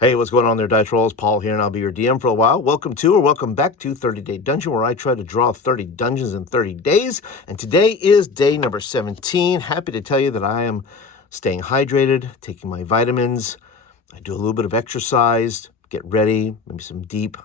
Hey, what's going on there, Dice Rolls? Paul here, and I'll be your DM for a while. Welcome to or welcome back to 30 Day Dungeon, where I try to draw 30 dungeons in 30 days. And today is day number 17. Happy to tell you that I am staying hydrated, taking my vitamins. I do a little bit of exercise, get ready, maybe some deep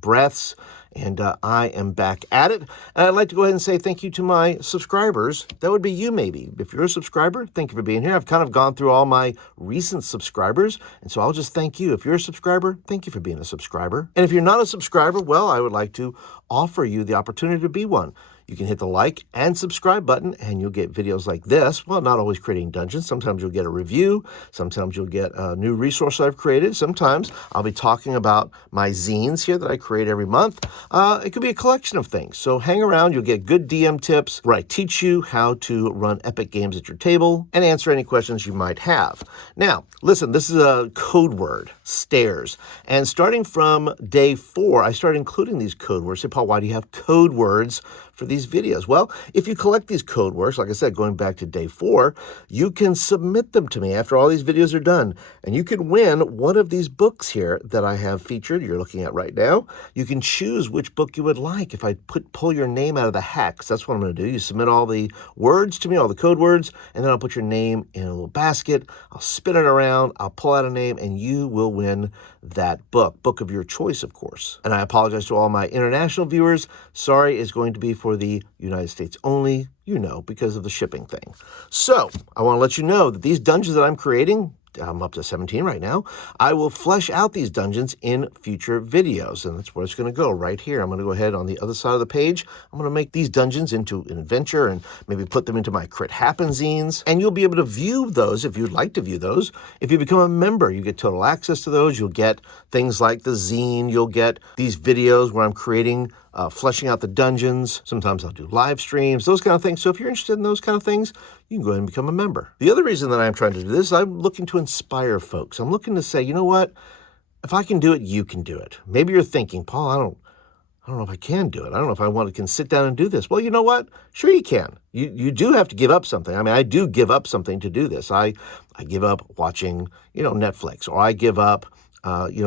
breaths, and I am back at it. And I'd like to go ahead and say thank you to my subscribers. That would be you, maybe. If you're a subscriber, thank you for being here. I've kind of gone through all my recent subscribers, and so I'll just thank you. If you're a subscriber, thank you for being a subscriber. And if you're not a subscriber, well, I would like to offer you the opportunity to be one. You can hit the like and subscribe button, and you'll get videos like this. Well, not always creating dungeons. Sometimes you'll get a review. Sometimes you'll get a new resource I've created. Sometimes I'll be talking about my zines here that I create every month. It could be a collection of things. So hang around. You'll get good DM tips where I teach you how to run epic games at your table and answer any questions you might have. Now, listen, this is a code word, stairs. And starting from day 4, I started including these code words. Say, Paul, why do you have code words for these videos? Well, if you collect these code words, like I said, going back to day 4, you can submit them to me after all these videos are done. And you can win one of these books here that I have featured, you're looking at right now. You can choose which book you would like. If I pull your name out of the hat, 'cause that's what I'm going to do. You submit all the words to me, all the code words, and then I'll put your name in a little basket. I'll spin it around. I'll pull out a name, and you will win that book of your choice, of course. And I apologize to all my international viewers. Sorry, it's going to be for the United States only, because of the shipping thing. So I want to let you know that these dungeons that I'm creating, I'm up to 17 right now, I will flesh out these dungeons in future videos, and that's where it's going to go right here. I'm going to go ahead on the other side of the page. I'm going to make these dungeons into an adventure and maybe put them into my Crit Happen zines, and you'll be able to view those if you'd like to view those. If you become a member, you get total access to those. You'll get things like the zine. You'll get these videos where I'm creating fleshing out the dungeons. Sometimes I'll do live streams, those kind of things. So if you're interested in those kind of things, you can go ahead and become a member. The other reason that I'm trying to do this, I'm looking to inspire folks. I'm looking to say, you know what? If I can do it, you can do it. Maybe you're thinking, Paul, I don't know if I can do it. I don't know if can sit down and do this. Well, you know what? Sure you can. You do have to give up something. I mean, I do give up something to do this. I give up watching, Netflix, or I give up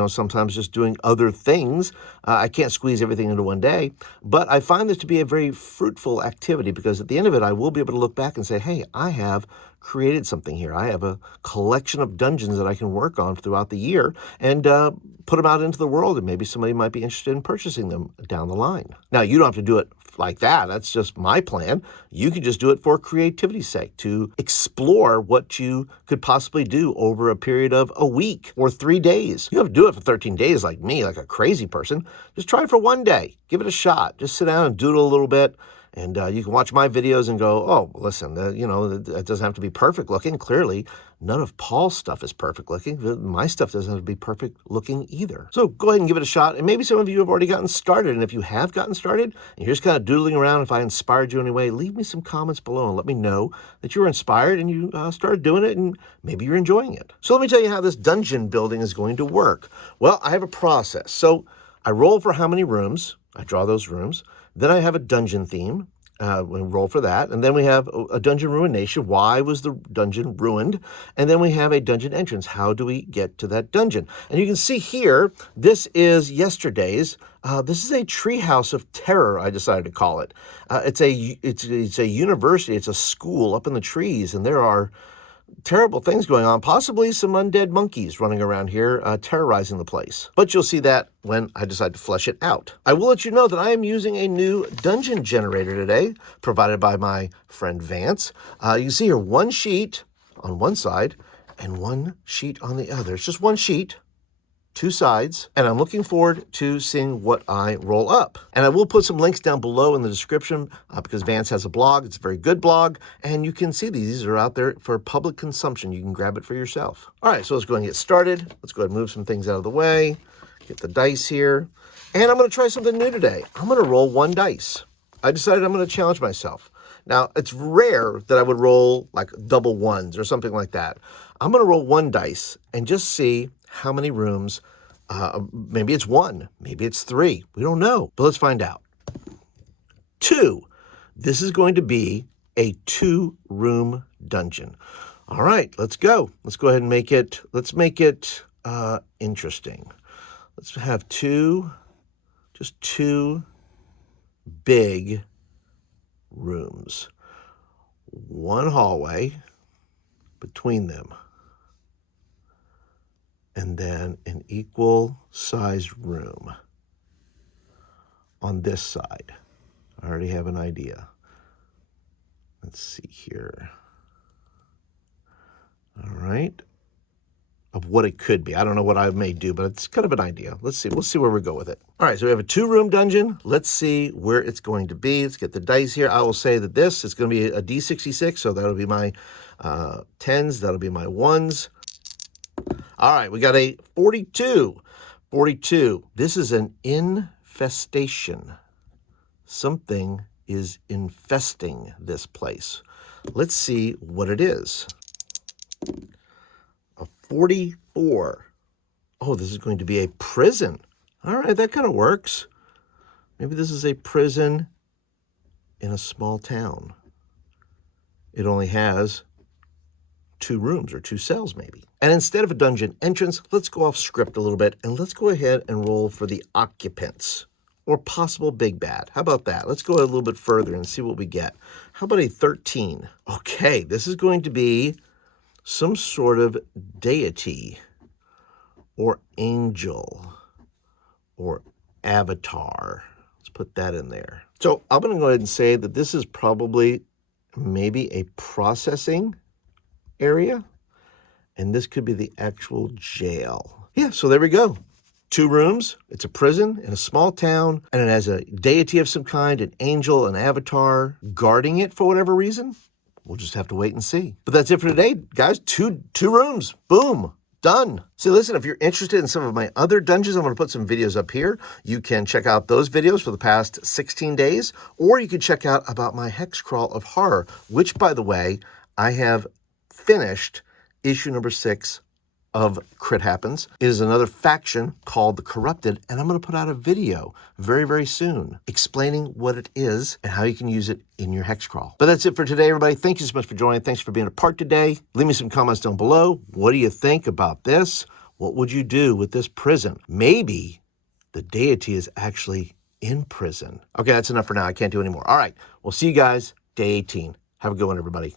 sometimes just doing other things. I can't squeeze everything into one day, but I find this to be a very fruitful activity because at the end of it, I will be able to look back and say, hey, I have created something here. I have a collection of dungeons that I can work on throughout the year and put them out into the world, and maybe somebody might be interested in purchasing them down the line. Now, you don't have to do it like that. That's just my plan. You can just do it for creativity's sake, to explore what you could possibly do over a period of a week or 3 days. You don't have to do it for 13 days like me, like a crazy person. Just try it for one day. Give it a shot. Just sit down and doodle a little bit. And you can watch my videos and go, oh, listen, it doesn't have to be perfect looking. Clearly, none of Paul's stuff is perfect looking. My stuff doesn't have to be perfect looking either. So go ahead and give it a shot. And maybe some of you have already gotten started. And if you have gotten started and you're just kind of doodling around, if I inspired you in any way, leave me some comments below and let me know that you were inspired and you started doing it and maybe you're enjoying it. So let me tell you how this dungeon building is going to work. Well, I have a process. So I roll for how many rooms. I draw those rooms. Then I have a dungeon theme. We roll for that. And then we have a dungeon ruination. Why was the dungeon ruined? And then we have a dungeon entrance. How do we get to that dungeon? And you can see here, this is yesterday's. This is a treehouse of terror, I decided to call it. It's a university. It's a school up in the trees. And there are terrible things going on, possibly some undead monkeys running around here terrorizing the place. But you'll see that when I decide to flesh it out. I will let you know that I am using a new dungeon generator today, provided by my friend Vance. You can see here one sheet on one side and one sheet on the other. It's just one sheet, 2 sides, and I'm looking forward to seeing what I roll up. And I will put some links down below in the description because Vance has a blog. It's a very good blog, and you can see these. These are out there for public consumption. You can grab it for yourself. All right, so let's go ahead and get started. Let's go ahead and move some things out of the way, get the dice here, and I'm going to try something new today. I'm going to roll 1 dice. I decided I'm going to challenge myself. Now, it's rare that I would roll like double ones or something like that. I'm going to roll 1 dice and just see how many rooms. Maybe it's 1, maybe it's 3. We don't know, but let's find out. 2. This is going to be a 2-room dungeon. All right, let's go. Let's go ahead and make it interesting. Let's have just two big rooms. One hallway between them. And then an equal-sized room on this side. I already have an idea. Let's see here. All right. Of what it could be. I don't know what I may do, but it's kind of an idea. Let's see. We'll see where we go with it. All right, so we have a 2-room dungeon. Let's see where it's going to be. Let's get the dice here. I will say that this is going to be a D66, so that'll be my 10s. That'll be my 1s. All right, we got a 42. 42. This is an infestation. Something is infesting this place. Let's see what it is. A 44. Oh, this is going to be a prison. All right, that kind of works. Maybe this is a prison in a small town. It only has 2 rooms or 2 cells maybe. And instead of a dungeon entrance, let's go off script a little bit and let's go ahead and roll for the occupants or possible big bad. How about that? Let's go a little bit further and see what we get. How about a 13? Okay, this is going to be some sort of deity or angel or avatar. Let's put that in there. So I'm going to go ahead and say that this is probably maybe a processing area, and this could be the actual jail. Yeah, so there we go. 2 rooms, it's a prison in a small town, and it has a deity of some kind, an angel, an avatar, guarding it for whatever reason. We'll just have to wait and see. But that's it for today, guys. Two rooms, boom, done. So listen, if you're interested in some of my other dungeons, I'm going to put some videos up here. You can check out those videos for the past 16 days, or you can check out about my Hex Crawl of Horror, which, by the way, I have finished issue number 6 of Crit Happens. It is another faction called the Corrupted, and I'm going to put out a video very, very soon explaining what it is and how you can use it in your Hex Crawl. But that's it for today, everybody. Thank you so much for joining. Thanks for being a part today. Leave me some comments down below. What do you think about this? What would you do with this prison? Maybe the deity is actually in prison. Okay, that's enough for now. I can't do any more. All right, we'll see you guys day 18. Have a good one, everybody.